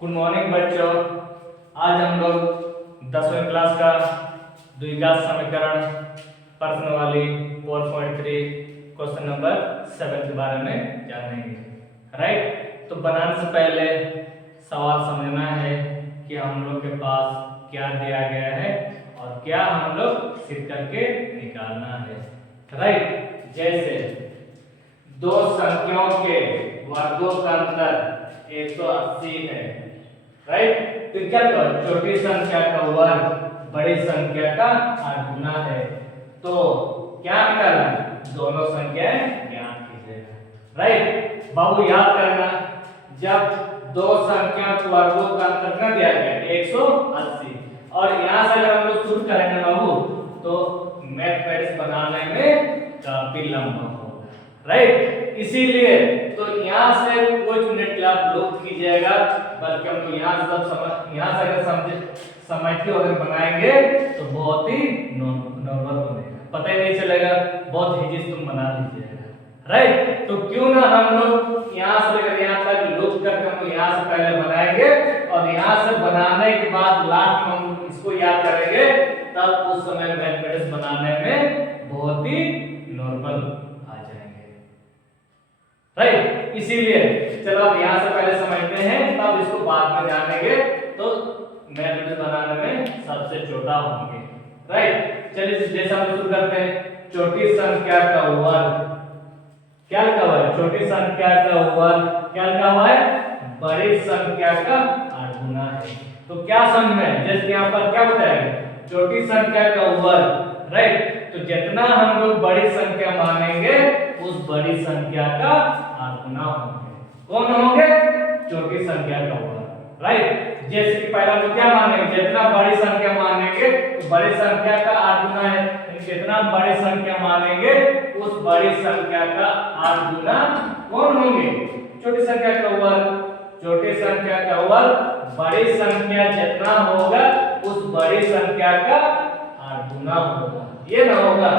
Good morning बच्चों। आज हम लोग 10वीं क्लास का द्विघात समीकरण प्रश्नावली 4.3 क्वेश्चन नंबर 7 के बारे में जानेंगे। राइट, तो बनाने से पहले सवाल समझना है कि हम लोग के पास क्या दिया गया है और क्या हम लोग सिद्ध करके निकालना है। राइट, जैसे दो संख्याओं के वर्गों का अंतर 180 है। राइट, तो क्या करो, छोटी संख्या का वर्ग बड़ी संख्या का 8 गुना है। तो क्या निकालना, दोनों संख्याएं ज्ञात कीजिएगा। राइट बाबू, याद करना, जब दो संख्या के वर्गों का अंतर क्या दिया गया 180, और यहां से अगर हम लोग शुरू करेंगे बाबू तो मैथमेटिक्स बनाने में काफी लंबा होगा। राइट, इसीलिए तो यहाँ से कुछ मिनट आप लुप्त कीजिएगा, बल्कि हम यहाँ से अगर समझते अगर बनाएंगे तो बहुत ही नॉर्मल बनेगा, पता ही नहीं चलेगा, बहुत इजी तुम बना लीजिएगा। राइट, तो क्यों ना हम लोग यहाँ से लेकर यहाँ तक लुप्त करके हम यहाँ से पहले बनाएंगे और यहाँ से बनाने के बाद लास्ट में हम इसको याद करेंगे, तब उस समय मैथमेटिक्स बनाने में बहुत ही नॉर्मल आ जाएंगे। राइट, इसीलिए चलो अब यहाँ से पहले समझते हैं, तब इसको बाद में जानेंगे तो मैथमेटिक्स बनाने में सबसे छोटा होंगे। राइट, चलिए जैसा हम शुरू करते हैं, छोटी संख्या का वर्ग क्या लिखा हुआ है, छोटी संख्या का वर्ग क्या लिखा हुआ है, बड़ी संख्या का 8 गुना है। तो क्या समझ में, जैसे यहाँ पर क्या बताया, छोटी संख्या का वर्ग। राइट, तो जितना हम लोग बड़ी संख्या मानेंगे उस बड़ी संख्या का 8 गुना होंगे। कौन होंगे, छोटी संख्या का वर्ग। राइट, जैसे कि पहला तो क्या मानेंगे, जितना बड़ी संख्या मानेंगे तो बड़ी संख्या का 8 गुना है, जितना बड़ी संख्या मानेंगे उस बड़ी संख्या का 8 गुना कौन होंगे, छोटी संख्या का वर्ग। छोटी संख्या का वर्ग बड़ी संख्या जितना होगा उस बड़ी संख्या का 8 गुना होगा। ये ना होगा,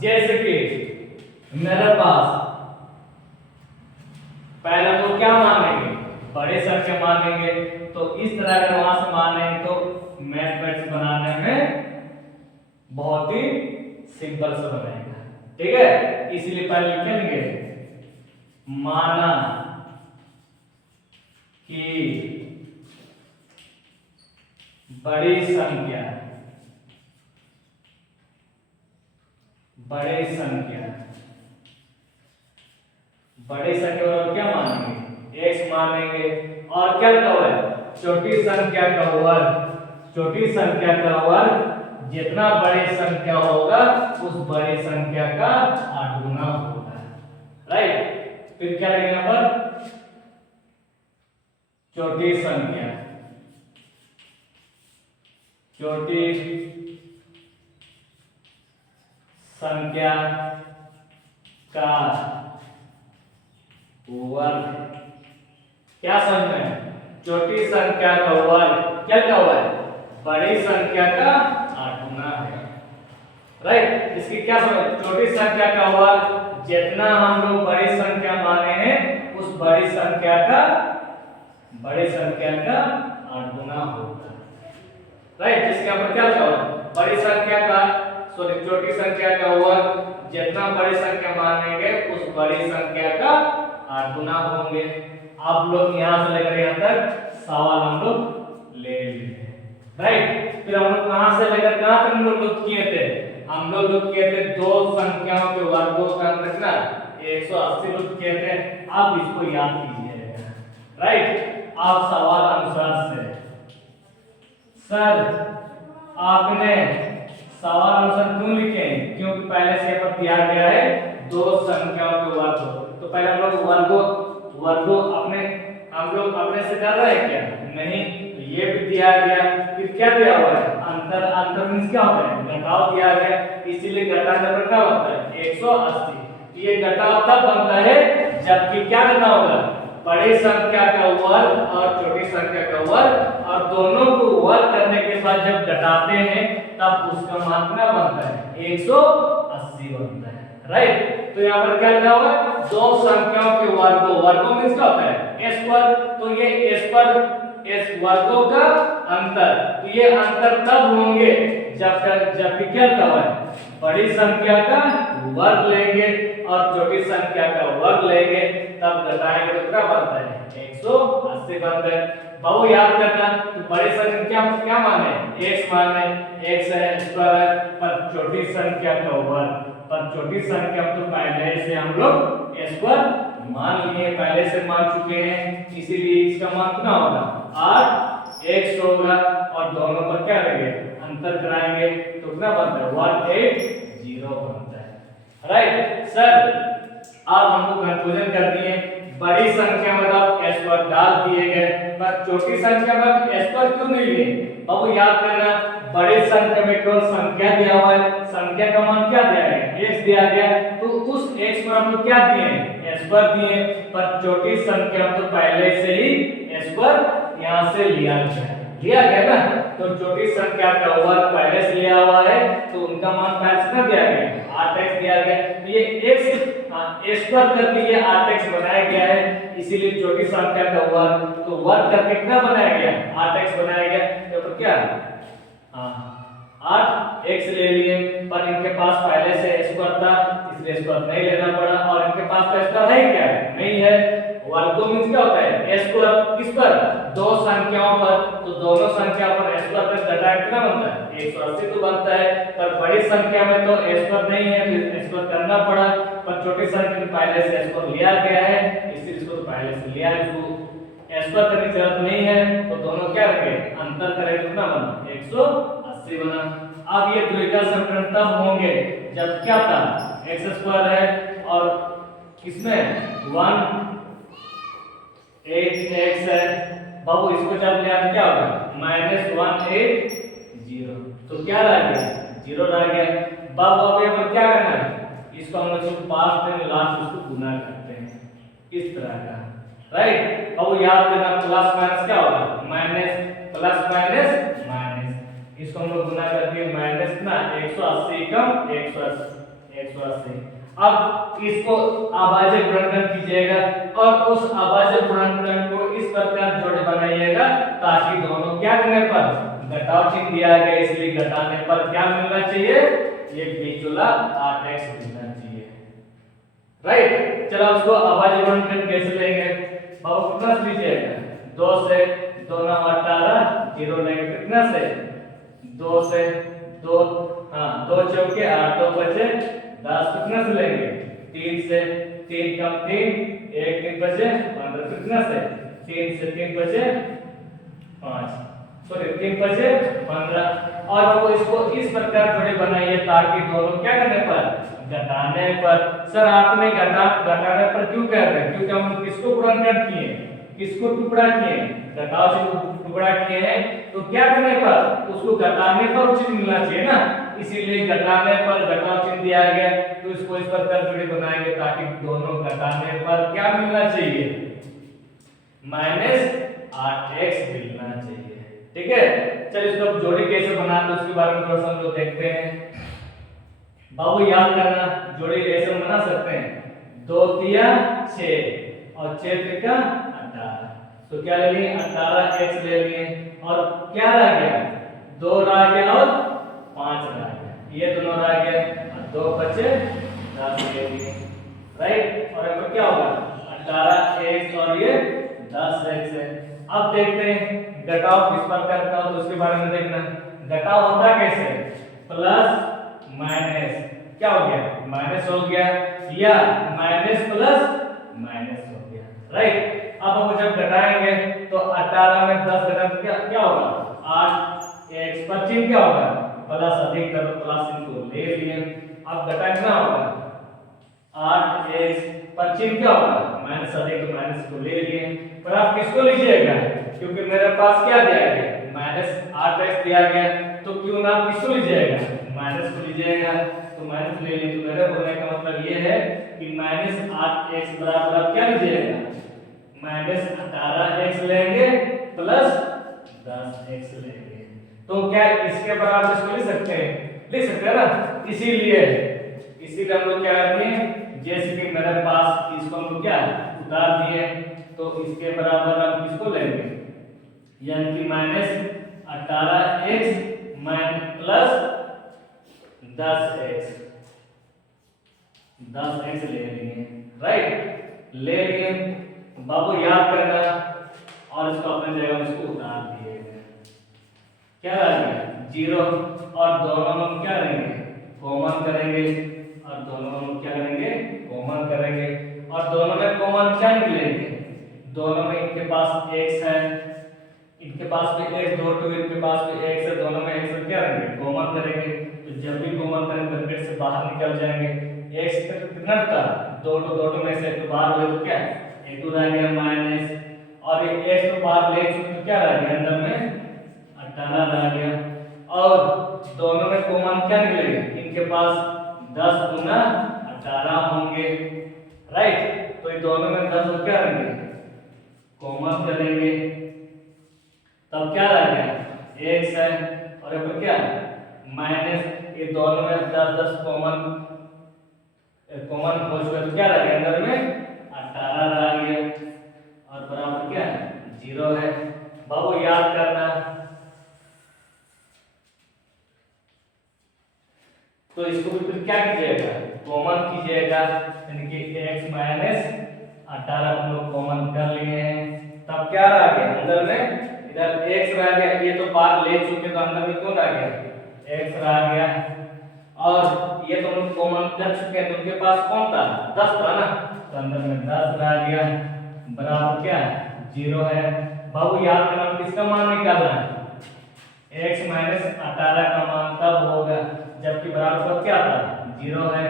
जैसे कि मेरे पास पहला तो क्या मानेंगे, बड़े संख्या मानेंगे, तो इस तरह अगर वहां से मानेंगे तो मैथमेटिक्स बनाने में बहुत ही सिंपल से बनेगा। ठीक है, इसलिए पहले लिखेंगे, माना कि बड़ी संख्या को क्या मानेंगे, x मानेंगे, और क्या लिखा हुआ है, छोटी संख्या का वर्ग। छोटी संख्या का वर्ग जितना बड़ी संख्या होगा उस बड़ी संख्या का 8 गुना होगा। राइट, फिर क्या लगेगा यहाँ पर, छोटी संख्या का वर्ग। क्या समझ में, छोटी संख्या का वर्ग क्या हुआ है, बड़ी संख्या का 8 गुना है। राइट, इसकी क्या समझ, छोटी संख्या का वर्ग जितना हम लोग बड़ी संख्या माने हैं उस बड़ी संख्या का 8 गुना होगा। राइट, जिसके ऊपर क्या लिखा हुआ है, बड़ी संख्या का छोटी संख्या का वर्ग जितना बड़ी संख्या मानेंगे उस बड़ी संख्या का 8 गुना होंगे। आप लोग यहाँ से लेकर यहाँ तक सवाल हम लोग ले लिए। राइट, फिर हम लोग कहाँ से लेकर कहाँ तक हम लोग लुप्त किए थे, हम लोग लुप्त किए थे दो संख्याओं के वर्गों का अंतर कितना 180 लुप्त किए थे। अब इसको याद कीजिएगा। राइट, आप सवाल अनुसार से, सर आपने सवाल अनुसार क्यों लिखे, क्योंकि पहले से पर दिया गया है दो संख्याओं के वर्ग, तो पहले हम लोग वर्गों हम लोग अपने से कर रहे हैं क्या, नहीं, तो ये भी दिया गया, फिर क्या दिया हुआ है, अंतर मींस क्या होता है, घटाव दिया गया, इसीलिए घटाने पर क्या होता है 180। ये घटाव तब बनता है जबकि क्या करना होगा, बड़ी संख्या का वर्ग और छोटी संख्या का वर्ग, और दोनों को वर्ग करने के बाद जब घटाते हैं तब उसका मान क्या बनता है 180 बनता है। राइट, तो यहाँ पर क्या लिखा हुआ है, दो संख्याओं के वर्गों मींस क्या होता है s पर, तो ये s पर इस वर्गों का अंतर। तो ये अंतर तब होंगे जब क्या तब है बड़ी संख्या का वर्ग लेंगे और छोटी संख्या का वर्ग लेंगे, तब घटाएंगे तो क्या बनता है 180 बनता है। बाबू याद करना, तो बड़ी संख्या क्या माने x माने, x है स्क्वायर है, पर छोटी संख्या का वर्ग, पर छोटी संख्या तो पहले से हम लोग स्क्वायर मान लिए, पहले से मान चुके हैं, इसीलिए इसका मान कितना होगा 8x होगा और दोनों पर क्या रहेंगे अंतर कराएंगे तो कितना बनता है 180 बनता है। राइट सर, अब हमको कंक्लूजन कर दिए, बड़ी संख्या मतलब s पर डाल दिए गए, पर छोटी संख्या में s पर क्यों नहीं लिए। बाबू याद करना, बड़ी संख्या में केवल संख्या दिया हुआ है, संख्या का मान क्या दिया है x दिया गया, तो उस x पर हम लोग क्या दिए s पर दिए, पर छोटी संख्या तो पहले से ही s पर यहां से लिया गया ना, तो छोटी संख्या का वर्ग पहले से लिया हुआ है तो उनका मान पहले से दिया गया 8x दिया गया, तो ये x s पर कर दिए 8x बनाया गया है, इसीलिए छोटी संख्या का वर्ग, तो वर्ग करके कितना बनाया गया 8x बनाया गया, तो क्या 8x ले लिए, पर इनके पास पहले से s पर था इसलिए s पर नहीं लेना पड़ा, और इनके पास तो s पर है क्या नहीं है, वर्ग मींस क्या होता है s पर किस पर दो संख्याओं पर, तो दोनों संख्या पर s पर घटाए कितना बनता है 180 तो बनता है, पर बड़ी संख्या में तो s पर नहीं है तो s पर करना पड़ा, पर छोटी संख्या में पहले से s पर लिया गया है इसलिए इसको पहले से लिया है, तो s पर करने की जरूरत नहीं है, तो दोनों क्या रखे अंतर करें तो कितना बना 180 बना। अब ये द्विघात समीकरण तब होंगे जब क्या था x² है और किसमें 1 8x है, बाबू इसको जब ले आते क्या होगा -180, तो क्या रह गया 0 रह गया। बाबू अब यहाँ पर क्या करना है, इसको हम लोग पास्ट में लास्ट उसको गुना करते हैं इस तरह का, राइट। अब याद करना प्लस माइनस क्या होगा प्लस माइनस माइनस, इसको हम लोग गुना करते हैं माइनस ना 180 कम 180। अब इसको अभाज्य गुणनखंड कीजिएगा और उस अभाज्य गुणनखंड को इस प्रकार जोड़ बनाइएगा ताकि दोनों क्या करने पर घटाव चिन्ह दिया गया, इसलिए घटाने पर क्या मिलना चाहिए ये बीच वाला 8x मिलना चाहिए, राइट। चलो उसको अभाज्य गुणनखंड कैसे लेंगे, बाबू कितना लीजिएगा 2 से 2 9 18 0 लेंगे, कितना से 2 से 2 2 चौके 8 2 बचे 10, कितना से लेंगे 3 से 3 कम 3 1 3 बचे 15, कितना से 3 से 3 बचे 5 सॉरी 3 बचे 15, और वो इसको इस प्रकार जोड़े बनाइए ताकि दोनों क्या करने पर घटाने पर। सर आपने घटाने पर क्यों कह रहे हैं, क्योंकि हम किसको गुणनखंड किए किसको टुकड़ा किए घटाव से टुकड़ा किए हैं, तो क्या करने पर उसको घटाने पर उचित मिलना चाहिए ना, इसीलिए घटाने पर घटाव चिन्ह दिया गया, तो इसको इस प्रकार जोड़ी बनाएंगे ताकि दोनों घटाने पर क्या मिलना चाहिए -8x मिलना चाहिए, ठीक है। चलिए इसको अब जोड़ी कैसे बनाते हैं उसके बारे में थोड़ा सा हम लोग देखते हैं। बाबू याद करना जोड़ी ऐसे बना सकते हैं 2 तिया 6 और 6 त्रिका 18, तो क्या ले लिए 18x ले लिए और क्या रह गया 2 रह गया और 5 रह गया, ये दोनों रह गए और 2 बचे 10 ले लिए, राइट। और यहाँ पर क्या होगा 18x और ये 10x है। अब देखते हैं घटाव किस प्रकार का हो तो उसके बारे में देखना, घटाव होता कैसे प्लस माइनस, क्या हो गया माइनस हो गया या माइनस प्लस माइनस हो गया, राइट। अब हम जब घटाएंगे तो 18 में 10 घटा तो क्या होगा 8x पर चिन्ह क्या होगा प्लस अधिक कर प्लस इनको ले लिए, अब घटा कितना होगा 8x पर चिन्ह क्या होगा माइनस अधिक तो माइनस को ले लिए, पर आप किसको लीजिएगा क्योंकि मेरे पास क्या दिया गया -8x दिया गया, तो क्यों ना आप किसको लीजिएगा माइनस को लीजिएगा, तो माइनस ले लीजिए। तो मेरे बोलने का मतलब ये है कि -8x बराबर आप क्या लीजिएगा -18x लेंगे प्लस 10x लेंगे, तो क्या इसके बराबर इसको लिख सकते हैं ना, इसीलिए हम लोग क्या करते हैं जैसे कि मेरे पास इसको हम लोग क्या उतार दिए, तो इसके बराबर हम किसको लेंगे यानी कि -18x प्लस 10x, 10x ले लिए, राइट, ले लिए। बाबू याद करना और इसको अपने जगह में इसको उतार दिए, क्या रहेगा 0, और दोनों में क्या करेंगे कॉमन करेंगे, और दोनों में क्या करेंगे कॉमन करेंगे, और दोनों में कॉमन क्या निकलेंगे, दोनों में इनके पास x है, इनके पास भी x, दो टू इनके पास भी x है, दोनों में x क्या करेंगे कॉमन करेंगे। तो जब भी कॉमन करेंगे ब्रैकेट से बाहर निकल जाएंगे, x का कितना था दो टू में से तो बाहर हुए तो क्या a2 रह गया माइनस, और ये x तो बाहर ले चुके तो क्या रह गया अंदर में 18 रह गया, और दोनों में कॉमन क्या निकलेगा, इनके पास 10 गुना 18 होंगे, राइट। तो ये दोनों में 10 को क्या रहेंगे कॉमन करेंगे, तब क्या रह गया x है, और यहाँ पर क्या माइनस, ये दोनों में 10 कॉमन हो चुका तो क्या रह गया अंदर में 18 रह गया, और बराबर क्या 0 है। बाबू याद करना, तो इसको भी फिर क्या कीजिएगा कॉमन कीजिएगा, यानी कि x माइनस 18 हम लोग कॉमन कर लिए हैं, तब क्या रह गया अंदर में, इधर x रह गया, ये तो बाहर ले चुके तो अंदर में कौन रह गया x रह गया, और ये तो हम कॉमन कर चुके हैं तो उनके पास कौन था 10 था ना, तो अंदर में 10 रह गया, बराबर क्या 0 है। बाबू याद करना किसका मान निकालना है, x माइनस 18 का मान तब होगा जबकि बराबर कब क्या था 0 है।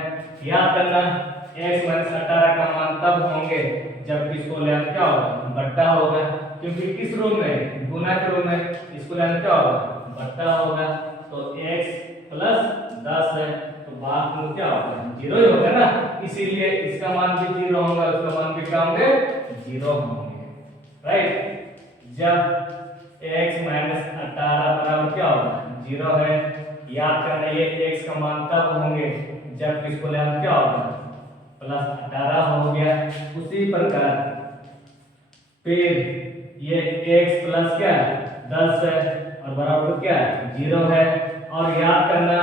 याद करना x माइनस 18 का मान तब होंगे जब इसको लेना क्या होगा बट्टा होगा, क्योंकि किस रूप में गुना के रूप में, इसको लेना क्या होगा बट्टा होगा, तो x प्लस 10 है तो बात में क्या होगा 0 ही होगा ना, इसीलिए इसका मान भी 0 होगा, उसका मान भी क्या होंगे 0 होंगे, राइट। जब x माइनस 18 बराबर क्या होगा 0 है, याद करना ये x का मान तब होंगे जब इसको लेना क्या होगा प्लस 18 हो गया। उसी प्रकार फिर ये x प्लस क्या 10 है और बराबर क्या 0 है, और याद करना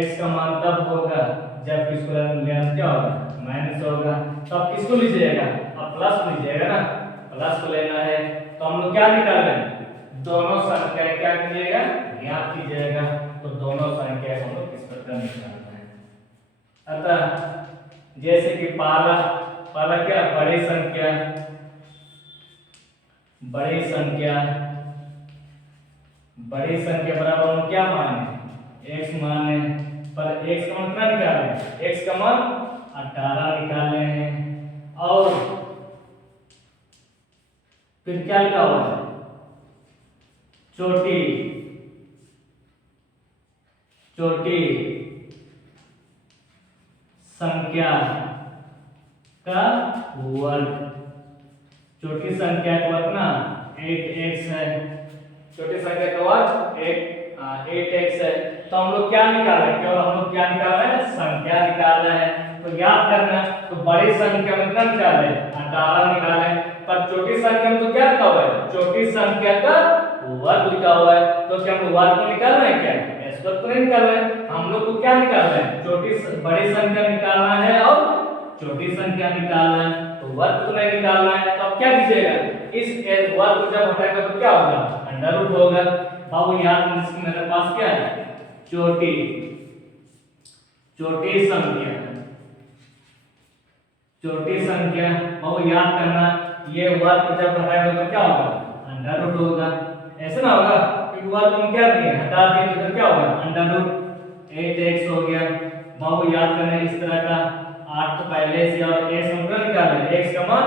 x का मान तब होगा जब इसको लेना क्या होगा माइनस होगा, तब किसको लीजिएगा अब प्लस लीजिएगा ना, प्लस को लेना है, तो हम लोग क्या निकाल रहे हैं दोनों संख्या क्या कीजिएगा याद कीजिएगा, तो दोनों संख्या हम लोग किस प्रकार निकालना है। अतः जैसे कि पहला क्या बड़ी संख्या बराबर हम क्या माने x माने, पर x का मान कितना निकाले x का मान 18 निकाले हैं, और फिर क्या लिखा हुआ है छोटी संख्या का वर्ग, छोटी संख्या का वर्ग ना 8x है, छोटी संख्या का वर्ग 8x है, तो हम लोग क्या निकाल रहे हैं केवल हम लोग क्या निकाल रहे हैं संख्या निकाल रहे हैं। तो याद करना तो बड़ी संख्या में कितना निकाले 18 निकाले, पर छोटी संख्या में तो क्या लिखा हुआ है छोटी संख्या का वर्ग लिखा हुआ है, तो क्या हम वर्ग को निकाल रहे हैं क्या इसको तो नहीं निकाल रहे हैं, हम लोग को क्या निकालना है बड़ी संख्या निकालना है और छोटी संख्या निकालना है, तो वर्ग तो नहीं निकालना है, तो अब क्या कीजिएगा इस वर्ग को जब हटाएगा तो क्या होगा अंडर रूट होगा। बाबू याद मेरे पास क्या है छोटी संख्या बाबू याद करना, ये वर्ग को जब हटाएगा तो क्या होगा अंडर रूट होगा, ऐसा ना होगा क्योंकि वर्ग हम क्या दिए हटा दिए तो क्या होगा अंडर रूट 8x हो गया। बाबू याद करना इस तरह का 8 तो पहले से और x हम क्या निकाला x का मान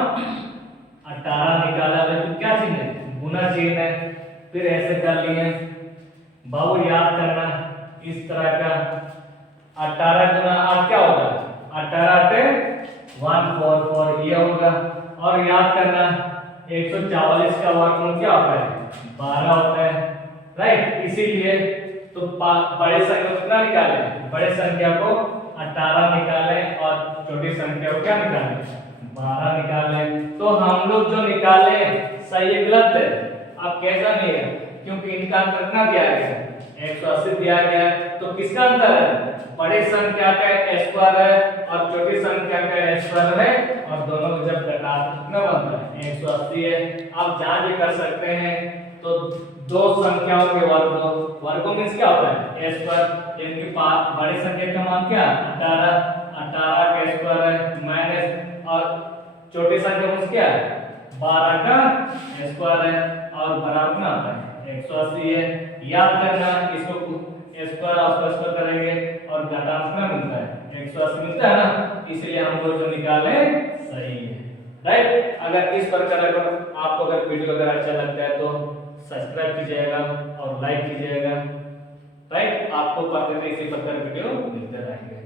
18 निकाला है, तो क्या चिन्ह है गुना चिन्ह है, फिर ऐसे कर लिए। बाबू याद करना इस तरह का 18 गुना 8 क्या होगा 18 पे 144 ये होगा, और याद करना 144 का वर्गमूल क्या होता है 12 होता है, राइट। इसीलिए तो बड़े संख्या को कितना निकाले बड़े संख्या को 18 निकाले और छोटी संख्या को क्या निकाले 12 निकाले, तो हम लोग जो निकाले सही है गलत है अब कैसा नहीं है, क्योंकि इनका अंतर कितना दिया गया है 180 दिया गया है, तो किसका अंतर है, बड़ी संख्या का स्क्वायर है और छोटी संख्या का स्क्वायर है, और दोनों को जब घटा तो कितना बनता है 180 है। आप जांच भी कर सकते हैं, तो दो संख्याओं के वर्गों मींस क्या होता है स्क्वायर, इनकी बड़ी संख्या का मान क्या 18 का स्क्वायर है माइनस, और छोटी संख्या मींस क्या 12 का स्क्वायर है, और बराबर में आता है 180 है। याद करना, इसको स्क्वायर और स्क्वायर करेंगे और घटाना कितना मिलता है 180 मिलता है ना, इसलिए हम लोग जो निकाले सही है, राइट। अगर इस प्रकार अगर आपको अगर वीडियो अगर अच्छा लगता है तो सब्सक्राइब कीजिएगा और लाइक कीजिएगा, राइट। आपको प्रतिदिन इसी प्रकार वीडियो मिलते रहेंगे।